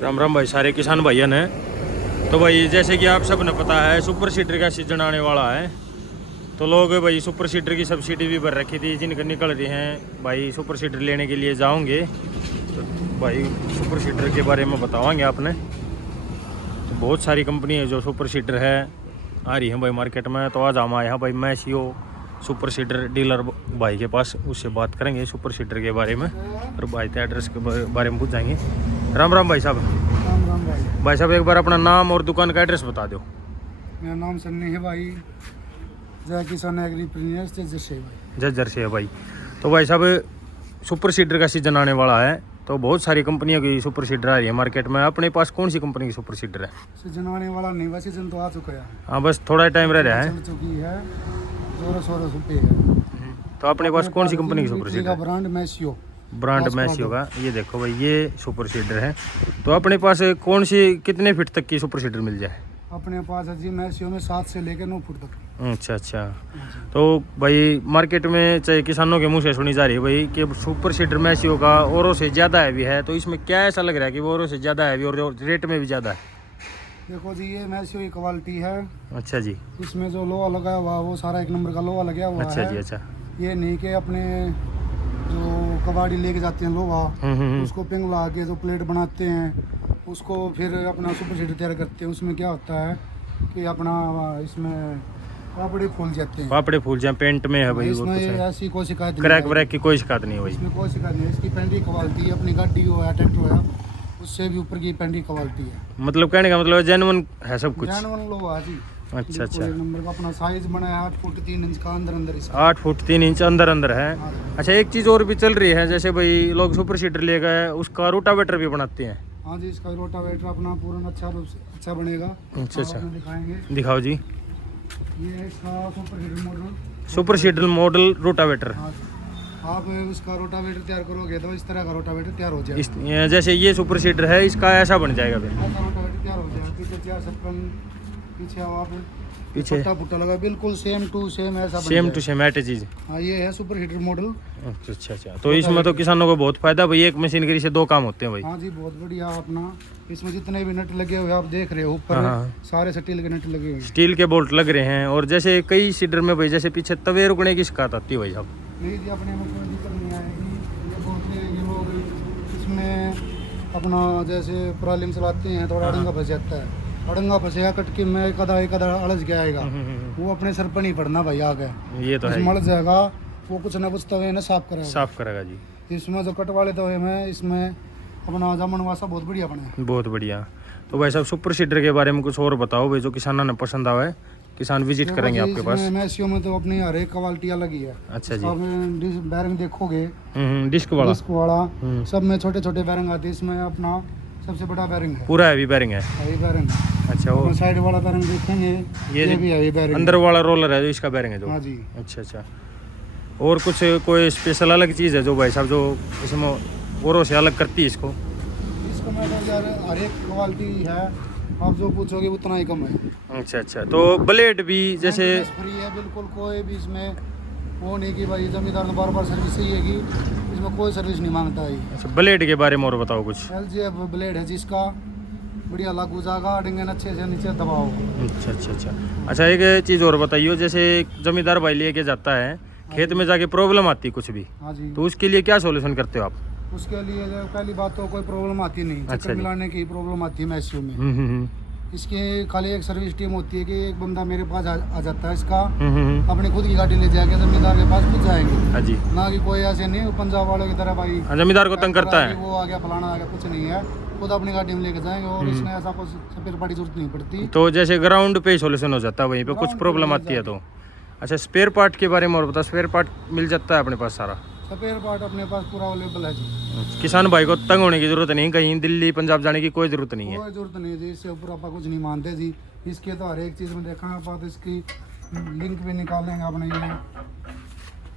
राम राम भाई सारे किसान भाइयों ने। तो भाई जैसे कि आप सब ने पता है सुपर सीडर का सीजन आने वाला है। तो लोग भाई सुपर सीडर की सब्सिडी भी भर रखी थी, जिनके निकल रही हैं भाई सुपर सीडर लेने के लिए जाओगे तो भाई सुपर सीडर के बारे में बतावाएंगे आपने। तो बहुत सारी कंपनी है जो सुपर सीडर है आ रही है भाई मार्केट में। तो आज हम आए हैं भाई मैं सीओ सुपर सीडर डीलर भाई के पास, उससे बात करेंगे सुपर सीडर के बारे में और भाई के एड्रेस के बारे में पूछ जाएंगे। राम राम भाई साहब। राम राम भाई। भाई साहब एक बार अपना नाम और दुकान का एड्रेस बता दो। मेरा नाम सन्नी है भाई, जय किसान एग्रीप्रीनियर्स जर्सी है भाई। जय जर्सी है भाई। तो भाई साहब सुपर सीडर का सीजन आने वाला है, तो बहुत सारी कंपनियों की सुपर सीडर आ रही है मार्केट में। अपने पास कौन सी कंपनी की सुपर सीडर है? सीजन आने वाला नहीं, वह सीजन तो आ चुका है। हाँ बस थोड़ा टाइम रह रहा है। चल चुकी है, 16 रुपये है। तो अपने पास कौन सी कंपनी की सुपर सीडर है? ब्रांड मैसियो। ब्रांड मैसी होगा। ये देखो भाई ये सुपर सीडर है। तो अपने पास कौन सी कितने फीट तक की सुपर सीडर मिल जाए? अपने पास है जी मैसियो में 7 से लेकर 9 फुट तक। अच्छा अच्छा। तो भाई मार्केट में चाहे किसानों के मुंह से सुनी जा रही है भाई कि सुपर सीडर मैसियो का औरों से ज़्यादा हैवी है। तो इसमें क्या ऐसा लग रहा है कि वो औरों से ज़्यादा हैवी और रेट में भी ज़्यादा है? देखो जी ये मैसियो की क्वालिटी है। अच्छा जी। इसमें जो लोहा लगा हुआ वो सारा 1 नंबर का लोहा लगा हुआ है। अच्छा जी। अच्छा। ये नहीं कि अपने जो कबाड़ी लेके जाते हैं लोहा, उसको पिंगला के जो प्लेट बनाते हैं उसको फिर अपना सुपर सीडर तैयार करते हैं। उसमें क्या होता है कि अपना इसमें पापड़े फूल जाते हैं। पापड़े फूल जाए पेंट में है भाई। इसमें ऐसी कोई शिकायत नहीं, क्रैक व्रैक की कोई शिकायत नहीं है भाई। इसमें कोई शिकायत नहीं। इसकी पेंटी क्वालिटी अपनी गाड़ी हो या ट्रैक्टर हो उससे भी ऊपर की पेंटी क्वालिटी है। मतलब कहने का मतलब जेन्युइन है सब कुछ। जेन्युइन लोहा है जी। अच्छा अच्छा। नंबर का अपना साइज बना है 8 फुट 3 इंच का अंदर अंदर इसका। 8 फुट 3 इंच अंदर अंदर है। अच्छा एक चीज़ और भी चल रही है, जैसे भाई लोग सुपर सीडर ले गए उसका रोटावेटर भी बनाते हैं। हाँ जी, इसका रोटावेटर अपना पूरा अच्छा रूप से अच्छा बनेगा। अच्छा अच्छा। दिखाएंगे, दिखाओ जी। ये है इसका super seeder model. Super seeder model rotavator. हाँ, आप उसका रोटावेटर तैयार करोगे तो इस तरह का रोटावेटर तैयार हो इस जाएगा। जैसे ये सुपर सीडर है इसका ऐसा बन जाएगा फिर। ऐसा रोटावेटर तैयार हो जाएगा। पीछे 4 छक्कन, पीछे आप पीछे पट्टा पुट्टा लगा, बिल्कुल सेम टू सेम ऐसा बन सेम टू जाएगा। सेम एट चीज। हाँ ये है सुपर सीडर मॉडल। अच्छा अच्छा अच्छा। तो इसमें तो किसानों को बहुत फायदा भाई, एक मशीनरी से 2 काम होते हैं भाई। हाँ जी बहुत बढ़िया। अपना इसमें जितने भी नट लगे हुए आप देख रहे हो ऊपर हाँ। सारे स्टील के नट लगे हुए हैं। स्टील के बोल्ट लग रहे हैं। और जैसे कई सीडर में भाई जैसे पीछे तवे रुकने की शिकायत आती है भाई साहब। नहीं जी, अपने में कोई दिक्कत नहीं आएगी। ये बोलते हैं ये लोग इसमें अपना जैसे प्रालिम चलाते हैं थोड़ा अड़ंगा फंस जाता है। अड़ंगा फंसेगा कटके में एक आधा अड़स गया आएगा, वो अपने सर पर नहीं पड़ना भाई आगे। ये तो है। मड़ जाएगा वो कुछ ना कुछ तवे ना साफ करेगा। साफ करेगा जी। इसमें जो कट वाले तवे में इसमें अपना जामन वासा बहुत बढ़िया बने। बहुत बढ़िया। तो भाई साहब सुपर सीडर के बारे में कुछ और बताओ भाई, जो किसानों ने पसंद आवा है, किसान विजिट करेंगे आपके पास। मैसियो में तो अपनी हर एक क्वालिटी अलग ही है। अच्छा जी। आप बैरिंग देखोगे डिस्क वाला सब में छोटे छोटे बैरिंग आते हैं। इसमें अपना सबसे बड़ा बैरिंग है, पूरा हैवी बैरिंग है। Heavy bearing. अच्छा वो साइड वाला बैरिंग देखेंगे ये भी हैवी बैरिंग। अंदर वाला रोलर है जो इसका बैरिंग है जो। हाँ जी। अच्छा अच्छा। और कुछ कोई स्पेशल अलग चीज़ है जो भाई साहब जो इसमें औरों से अलग करती है इसको? इसको मैं यार हर एक क्वालिटी है, आप जो पूछोगे उतना ही कम है। अच्छा अच्छा। तो ब्लेड भी जैसे फ्री है बिल्कुल, कोई भी इसमें वो नहीं कि भाई जमींदार ने बार सर्विस चाहिए, इसमें कोई सर्विस नहीं मांगता है। अच्छा ब्लेड के बारे में और बताओ कुछ। LGF ब्लेड है जिसका बढ़िया लागू जाएगा, डिंगन अच्छे से नीचे दबाओ। अच्छा अच्छा अच्छा। अच्छा एक चीज़ और बताइए, जैसे जमींदार भाई लेके जाता है खेत में जाके प्रॉब्लम आती है कुछ भी, हाँ जी, तो उसके लिए क्या सोल्यूशन करते हो आप? उसके लिए जो पहली बात तो कोई प्रॉब्लम आती नहीं। अच्छा चक्कर जी। मिलाने की प्रॉब्लम आती है मैसियो में। इसकी खाली एक सर्विस टीम होती है कि एक बंदा मेरे पास आ जाता है, इसका अपनी खुद की गाड़ी ले जाके जमींदार के पास खुद जाएंगे। हाँ जी। ना कि कोई ऐसे नहीं पंजाब वालों की तरह भाई जमींदार को तंग करता है। वो आ गया फलाना आ गया, कुछ नहीं है। खुद अपनी गाड़ी में लेके जाएंगे और इसमें ऐसा कुछ स्पेयर पार्ट की जरूरत नहीं पड़ती। तो जैसे ग्राउंड पे ही सोल्यूशन हो जाता है, वहीं पे कुछ प्रॉब्लम आती है तो। अच्छा स्पेयर पार्ट के बारे में और बताओ। स्पेयर पार्ट मिल जाता है अपने पास सारा? स्पेयर पार्ट अपने पास पूरा अवेलेबल है जी। किसान भाई को तंग होने की जरूरत नहीं, कहीं दिल्ली पंजाब जाने की कोई जरूरत नहीं है। कोई जरूरत नहीं है जी, इससे ऊपर आप कुछ नहीं मानते जी। इसके तो हर एक चीज़ में देखा आप तो इसकी लिंक भी निकालेंगे अपने।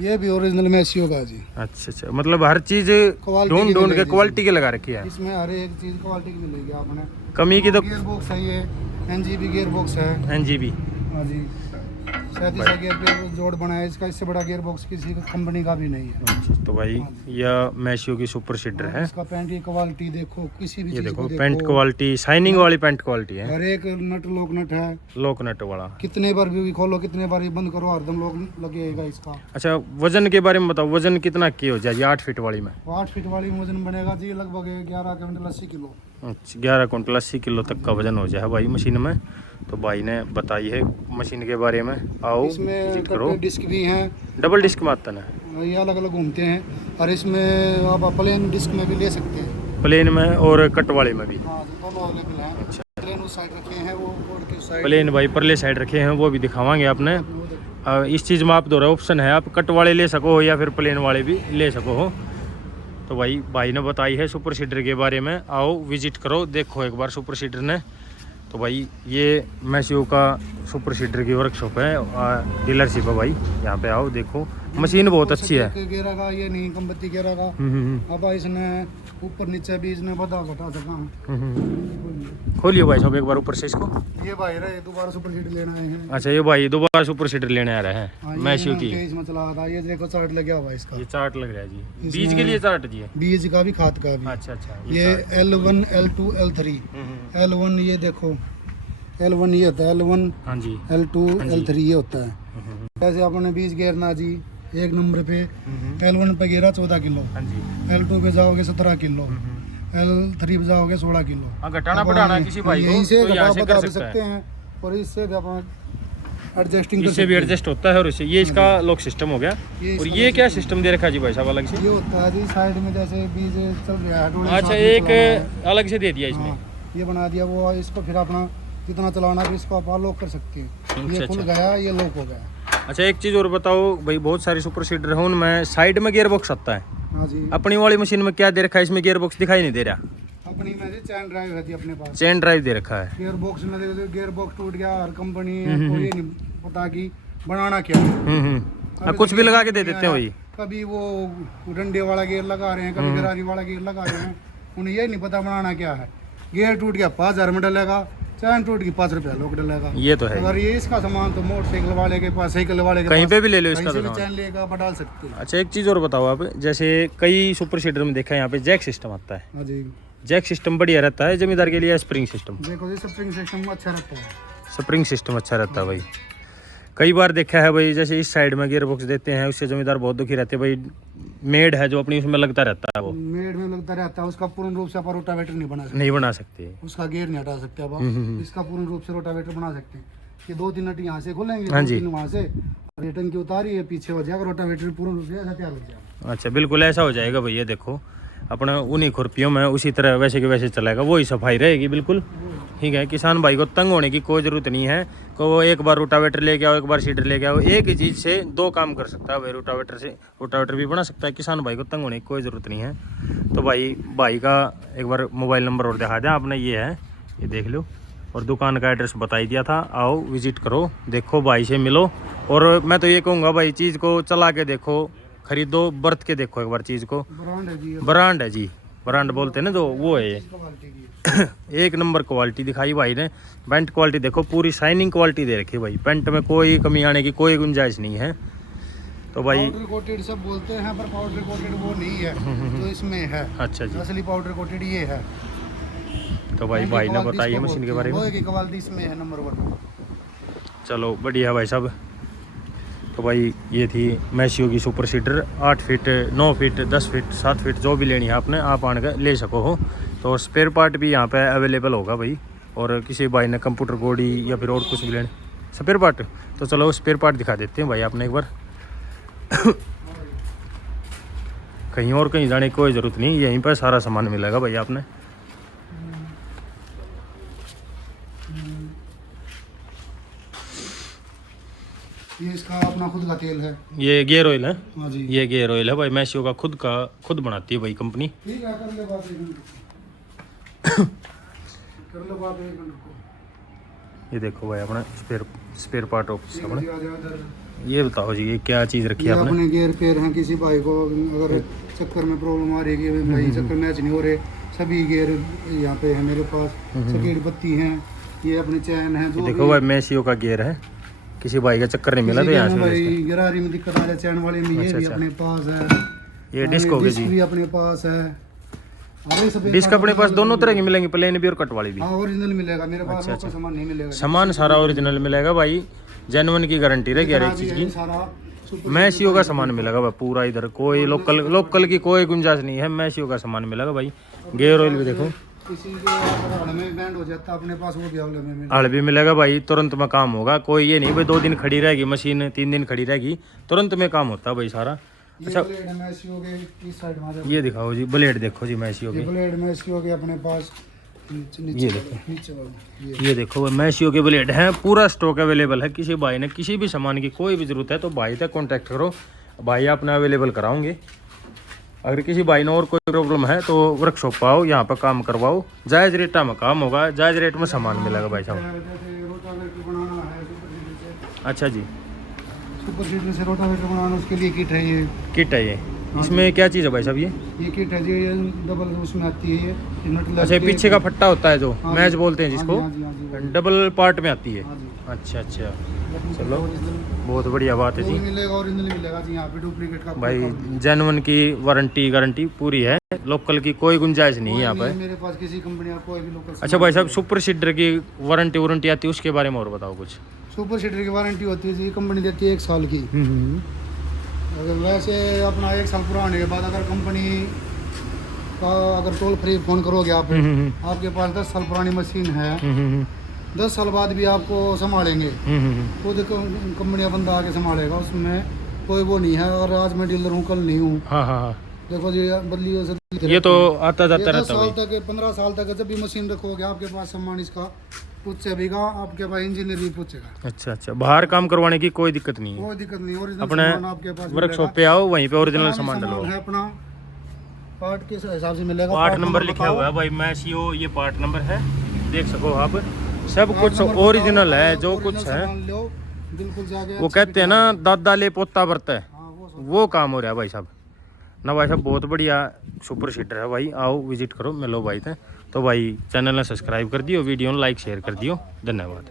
ये भी ओरिजिनल मैसियो का जी। अच्छा अच्छा। मतलब हर चीज क्वालिटी ढूंढ के क्वालिटी के लगा रखी है। इसमें हर एक चीज़ क्वालिटी की मिलेगी आपने। कमी की तो गियर बॉक्स है, ये NGB गियर बॉक्स है। NGB। हाँ जी। 37 गियर पे जोड़ बनाया है इसका, इससे बड़ा गियर बॉक्स किसी कंपनी का भी नहीं है। तो भाई यह मैशियो की सुपर सीडर है। इसका पेंट की क्वालिटी देखो, किसी भी ये चीज देखो को पेंट क्वालिटी, शाइनिंग वाली पेंट क्वालिटी है। हर एक नट लोक नट है, लोक नट वाला। कितने बार भी खोलो, कितने बार भी बंद करो, हरदम लोक लगेगा इसका। अच्छा वजन के बारे में बताओ, वजन कितना की हो जाए 8 फीट वाली में? 8 फीट वाली में वजन बनेगा जी लगभग 11 क्विंटल 80 किलो। अच्छा 11 कुंटल 80 किलो तक का वजन हो जाए भाई मशीन में। तो भाई ने बताई है मशीन के बारे में। आओ इसमें विजिट करो। डिस्क भी हैं, डबल डिस्क में आता है, ये अलग अलग घूमते हैं। और इसमें आप प्लेन डिस्क में भी ले सकते हैं, प्लेन में और कट वाले में भी। हाँ दोनों अवेलेबल हैं। अच्छा प्लेन उस साइड रखे हैं, वो बोर्ड की साइड। प्लेन भाई परले साइड रखे हैं, वो भी दिखावांगे आपने। इस चीज़ में आप दोनों ऑप्शन है, आप कट वाले ले सको हो या फिर प्लेन वाले भी ले सको हो। तो भाई ने बताई है सुपर सीडर के बारे में। आओ विजिट करो, देखो एक बार सुपर सीडर ने। तो भाई ये मैशियो का सुपर सीडर की वर्कशॉप है, डीलरशिप है भाई। यहाँ पे आओ देखो, मशीन बहुत अच्छी है। गेरा का ये नहीं कंपनी गेरा का। अब इसने ऊपर नीचे भी इसने बता घटा सका। खोलिए भाई साहब एक बार ऊपर से इसको। ये भाई रहे दोबारा सुपर सीडर लेना है। अच्छा ये भाई दोबारा सुपर सीडर लेने आ रहे हैं मैशियो की। इसमें चला था, ये देखो चार्ट लग गया हुआ इसका। ये चार्ट लग रहा है जी, बीज के लिए चार्ट जी है। बीज का भी खाद का भी। अच्छा अच्छा ये L1 L2 L3। L1 ये देखो, L1 ये होता है L1, हाँ जी। L2 L3 ये होता है। ऐसे अपने बीज घेरना जी। एक नंबर पे L1 पे घेरा 14 किलो, हाँ जी। L2 पे जाओगे 17 किलो, L3 पे जाओगे 16 किलो। हाँ घटाना बढ़ाना किसी भाई को यहीं से तो यहाँ घटा से बता कर भी सकता सकते है। हैं, और इससे भी अपन एडजस्टिंग इससे भी एडजस्ट होता है। और इससे ये इसका लॉक सिस्टम हो गया। ये और इसका ये lock क्या system सिस्टम दे रखा है जी भाई साहब अलग से? ये होता है जी साइड में, जैसे बीज चल रहा है डोले अच्छा साथ में एक चलाना है। अलग से दे दिया इसमें। हाँ, ये बना दिया वो, इसको फिर अपना जितना चलाना भी इसको आप लॉक कर सकते हैं। ये खुल गया, ये लॉक हो गया। अच्छा एक चीज़ और बताओ भाई, बहुत सारी सुपर सीडर है उनमें साइड में गियर बॉक्स आता है। हाँ जी। अपनी वाली मशीन में क्या दे रखा है? इसमें गियर बॉक्स दिखाई नहीं दे रहा। अपनी में जी चैन ड्राइव है जी अपने पास। चेन ड्राइव दे रखा है। गियर बॉक्स में देखो, गियर बॉक्स टूट गया, हर कंपनी को ये नहीं पता कि बनाना क्या है। कुछ भी लगा के दे देते हैं वही। कभी वो डंडे वाला गियर लगा रहे हैं, कभी गरारी वाला गियर लगा रहे हैं, उन्हें ये नहीं पता बनाना क्या है। गियर टूट गया 5000 में डलेगा, चैन टूट गई 5 रुपया लोग डलेगा। ये तो है। अगर ये इसका सामान तो मोटरसाइकिल वाले के पास, साइकिल वाले के कहीं पास पे भी ले लो इसका कहीं से भी सामान। चैन लेगा आप डाल सकते हैं। अच्छा एक चीज़ और बताओ आप, जैसे कई सुपर सीडर में देखा है यहाँ पे जैक सिस्टम आता है। हाँ जी। जैक सिस्टम बढ़िया रहता है जमींदार के लिए। स्प्रिंग सिस्टम, देखो जी स्प्रिंग सिस्टम अच्छा रहता है। स्प्रिंग सिस्टम अच्छा रहता है भाई। कई बार देखा है भाई, जैसे इस साइड में गियर बॉक्स देते हैं, उससे जमींदार बहुत दुखी रहते हैं भाई। मेड है जो अपनी उसमें लगता रहता है, वो मेड में लगता रहता है, उसका पूर्ण रूप से आप रोटावेटर नहीं बना सकते, नहीं बना सकते। उसका गियर नहीं हटा सकते। अब इसका पूर्ण रूप से रोटावेटर बना सकते हैं। ये 2-3 नट यहाँ से खोलेंगे, हाँ जी। 2-3 वहाँ से, और रिटर्न की उतारी है, पीछे हो जाएगा रोटावेटर पूर्ण रूप से ऐसा तैयार हो जाएगा। अच्छा बिल्कुल ऐसा हो जाएगा भैया। देखो अपना उन्हीं खुरपियों में उसी तरह वैसे के वैसे चलेगा, वही सफाई रहेगी बिल्कुल। ठीक है, किसान भाई को तंग होने की कोई ज़रूरत नहीं है कि वो एक बार रोटावेटर लेके आओ, एक बार सीडर लेके आओ। एक ही चीज़ से 2 काम कर सकता है भाई। रोटावेटर से रोटावेटर भी बना सकता है। किसान भाई को तंग होने की कोई ज़रूरत नहीं है। तो भाई का एक बार मोबाइल नंबर और दिखा दें आपने, ये है, ये देख लो। और दुकान का एड्रेस बता ही दिया था। आओ विजिट करो, देखो भाई से मिलो। और मैं तो ये कहूँगा भाई, चीज़ को चला के देखो, खरीदो, बरत के देखो एक बार चीज़ को। ब्रांड है जी, ब्रांड है जी, ब्रांड बोलते हैं ना जो, वो है ये। क्वालिटी की है। एक नंबर क्वालिटी दिखाई भाई ने। पेंट क्वालिटी देखो, पूरी शाइनिंग क्वालिटी दे रखी है भाई। पेंट में कोई कमी आने की कोई गुंजाइश नहीं है। तो भाई पाउडर कोटेड सब बोलते हैं, पर पाउडर कोटेड वो नहीं है जो इसमें है। अच्छा जी। असली पाउडर कोटेड ये है। तो भाई ने बताइए मशीन के बारे में। लोहे की क्वालिटी इसमें है नंबर 1। चलो बढ़िया भाई साहब। तो भाई ये थी मैशियो की super seeder. 8 feet 9 feet 10 feet 7 feet जो भी लेनी है आपने, आप आने का ले सको हो। तो स्पेयर पार्ट भी यहाँ पे अवेलेबल होगा भाई। और किसी भाई ने कंप्यूटर बॉडी या फिर और कुछ भी लेने स्पेयर पार्ट, तो चलो स्पेयर पार्ट दिखा देते हैं भाई आपने एक बार। कहीं और कहीं जाने की कोई ज़रूरत नहीं, यहीं पर सारा सामान मिलेगा भाई आपने। ये इसका अपना खुद का तेल है। ये गियर ऑयल है। हाँ जी। ये गियर ऑयल है भाई, मैशियो का खुद बनाती है भाई कंपनी। ठीक है, कर ले बात 1 मिनट कर लो बात 1 मिनट को। ये देखो भाई अपना स्पेयर पार्ट ऑप्शन अपने। आ जाओ इधर। ये बताओ जी, ये क्या चीज़ रखी ये है आपने? अपने गियर पेयर हैं, किसी भाई को अगर चक्कर में प्रॉब्लम आ रही है कि भाई चक्कर मैच नहीं हो रहे, सभी गियर यहाँ पे है मेरे पास। सकीड़ पत्ती हैं, ये अपनी चैन है जो देखो भाई मैशियो का गियर है। किसी भाई का चक्कर नहीं मिला तो यहाँ से भाई गिरारी में दिक्कत आ रही है, चैन वाले में ये भी अपने पास है। ये डिस्क हो गई डिस्क जी। भी अपने पास है। और ये सब डिस्क अपने पास दोनों तरह की मिलेंगी, प्लेन भी और कट वाली भी। हाँ ओरिजिनल मिलेगा मेरे पास, लोकल सामान नहीं मिलेगा। सामान सारा ओरिजिनल मिलेगा भाई, जेन्युइन की गारंटी रहेगी हर एक चीज की। सारा मैसियो का सामान मिलेगा भाई पूरा इधर, कोई लोकल की कोई गुंजाइश नहीं है, मैसियो का सामान मिलेगा भाई। गेयर ऑयल भी देखो, किसी के अगर हड़ में बैंड हो जाता है अपने पास, वो भी अवेलेबल मिलेगा। हड़ भी मिलेगा भाई, तुरंत में काम होगा। कोई ये नहीं भाई 2 दिन खड़ी रहेगी मशीन, 3 दिन खड़ी रहेगी, तुरंत में काम होता है भाई सारा। अच्छा ब्लेड मैसियो के इस साइड में आ जाओ। ये दिखाओ जी ब्लेड, देखो जी मैसियो ये के, ब्लेड मैसियो के अपने पास नीचे ये देखो, नीचे वाला ये देखो भाई मैसियो के ब्लेड हैं, पूरा स्टॉक अवेलेबल है। किसी भाई ने किसी भी सामान की कोई भी जरूरत है तो भाई तक कांटेक्ट करो, भाई अपना अवेलेबल कराओगे। अगर किसी भाई ने और कोई प्रॉब्लम है तो वर्कशॉप आओ, यहाँ पर काम करवाओ, जायज़ रेट में काम होगा, जायज़ रेट में सामान मिलेगा भाई साहब। जैसे रोटावेटर बनाना है सुपर सीडर से, अच्छा जी, सुपर सीडर से रोटावेटर बनाना, उसके लिए किट है ये। किट है ये, इसमें क्या चीज़ है भाई साहब ये? ये किट है जी, ये डबल उसमें आती है ये नट लग अच्छा ये के- पीछे का फट्टा होता है जो हाँ मैच जी, बोलते हैं हाँ जी, जिसको, हाँ जी, हाँ जी, डबल पार्ट में आती है। हाँ जी। अच्छा अच्छा, लकड़ी का चलो ओरिजिनल बहुत बढ़िया बात है वो जी भी मिलेगा, ओरिजिनल मिलेगा जी। यहाँ पे डुप्लीकेट का भाई, कोई काम जेन्युइन की वारंटी गारंटी पूरी है, लोकल की कोई गुंजाइश नहीं है यहाँ नहीं पर। है मेरे पास किसी कंपनी का कोई भी लोकल। अच्छा भाई साहब, सुपर सीडर की वारंटी आती है, उसके बारे में और बताओ कुछ। सुपर सीडर की वारंटी होती है जी, कंपनी देती है 1 साल की। अगर वैसे अपना 1 साल पुराने होने के बाद अगर कंपनी का अगर टोल फ्री फ़ोन करोगे आप, आपके पास 10 साल पुरानी मशीन है, 10 साल बाद भी आपको संभालेंगे, खुद कंपनी बंदा आके संभालेगा, उसमें कोई वो नहीं है। और आज मैं डीलर हूँ, कल नहीं हूँ। हाँ हाँ हाँ, देखो जी बदली हो सकती है। ये तो आता ये जाता 10 रहता साल भाई। तक 15 साल तक जब भी मशीन रखोगे आपके पास सामान इसका पूछेगा, आपके पास इंजीनियर भी पूछेगा। अच्छा अच्छा, बाहर काम करवाने की कोई दिक्कत नहीं है, कोई दिक्कत नहीं, ओरिजिनल अपने सामान आपके पास वर्कशॉप पे आओ, वहीं पे ओरिजिनल पुराना सामान डलवाओ। है अपना, पार्ट के हिसाब से मिलेगा। पार्ट नंबर लिखा हुआ है भाई मैसियो, ये पार्ट नंबर है, देख सको आप, सब कुछ ओरिजिनल है जो कुछ है। बिल्कुल जाके वो कहते हैं ना दादा ले पोता बरता है, हाँ, वो सब वो काम हो रहा है भाई साहब ना। भाई साहब बहुत बढ़िया सुपर सीडर है भाई, आओ विजिट करो, मिलो भाई थे। तो भाई चैनल ने सब्सक्राइब कर दियो, वीडियो ने लाइक शेयर कर दियो, धन्यवाद।